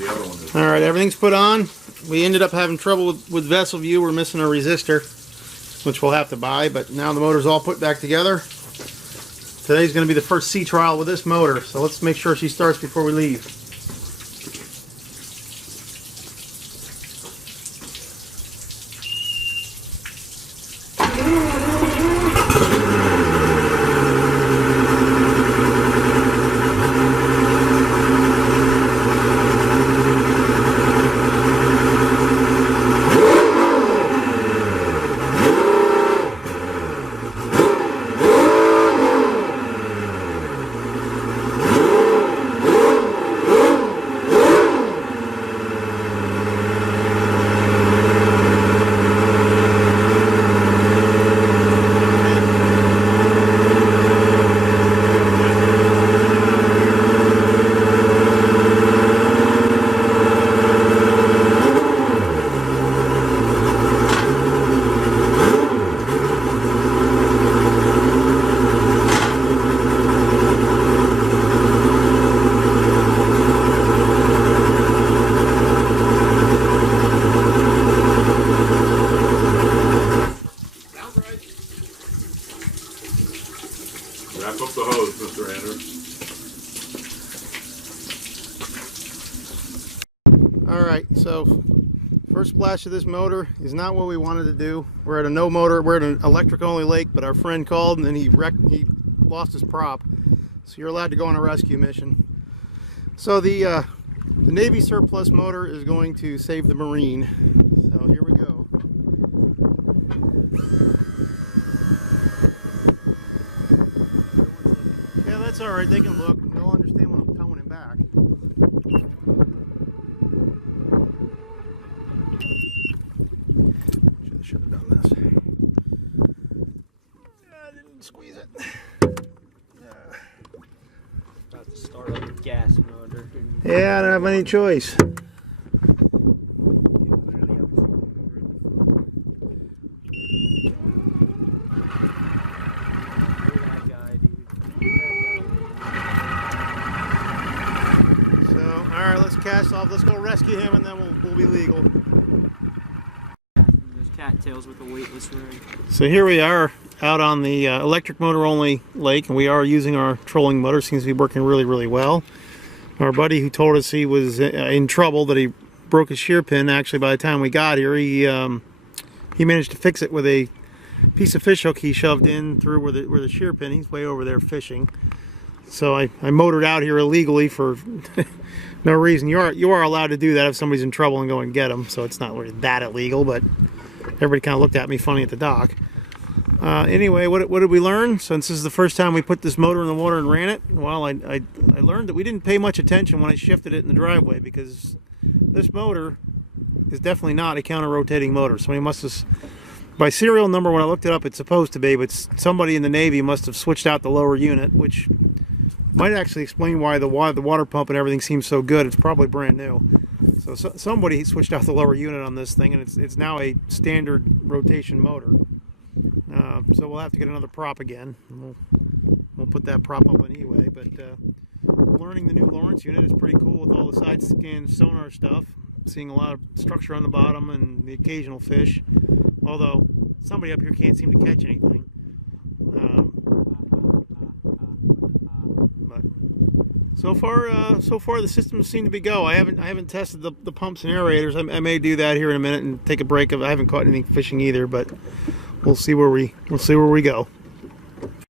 the other one is. All right, everything's put on. We ended up having trouble with vessel view. We're missing a resistor, which we'll have to buy, but now the motor's all put back together. Today's going to be the first sea trial with this motor, so let's make sure she starts before we leave. Wrap up the hose, Mr. Andrews. Alright, so first splash of this motor is not what we wanted to do. We're at an electric only lake, but our friend called and he lost his prop. So you're allowed to go on a rescue mission. So the Navy surplus motor is going to save the Marine. So here we go. Yeah, that's alright, they can look. They'll understand when I'm towing him back. Should have done this. I didn't squeeze it. About to start up the gas motor. Yeah, I don't have any choice. Alright, let's cast off. Let's go rescue him and then we'll be legal. There's cattails with a weightless rig. So here we are out on the electric motor only lake, and we are using our trolling motor. Seems to be working really, really well. Our buddy who told us he was in trouble, that he broke his shear pin, actually by the time we got here, he managed to fix it with a piece of fish hook he shoved in through where the shear pin. He's way over there fishing. So I motored out here illegally for no reason. You are allowed to do that if somebody's in trouble and go and get them. So it's not really that illegal, but everybody kind of looked at me funny at the dock. Anyway, what did we learn? Since this is the first time we put this motor in the water and ran it, well, I learned that we didn't pay much attention when I shifted it in the driveway, because this motor is definitely not a counter-rotating motor. Somebody must have, by serial number when I looked it up, it's supposed to be, but somebody in the Navy must have switched out the lower unit, which might actually explain why the water pump and everything seems so good. It's probably brand new. So somebody switched out the lower unit on this thing, and it's now a standard rotation motor. So we'll have to get another prop again. We'll put that prop up anyway. But learning the new Lawrence unit is pretty cool with all the side scan sonar stuff. Seeing a lot of structure on the bottom and the occasional fish. Although somebody up here can't seem to catch anything. But so far the systems seem to be go. I haven't tested the pumps and aerators. I may do that here in a minute and take a break. I haven't caught anything fishing either, but we'll see where we go.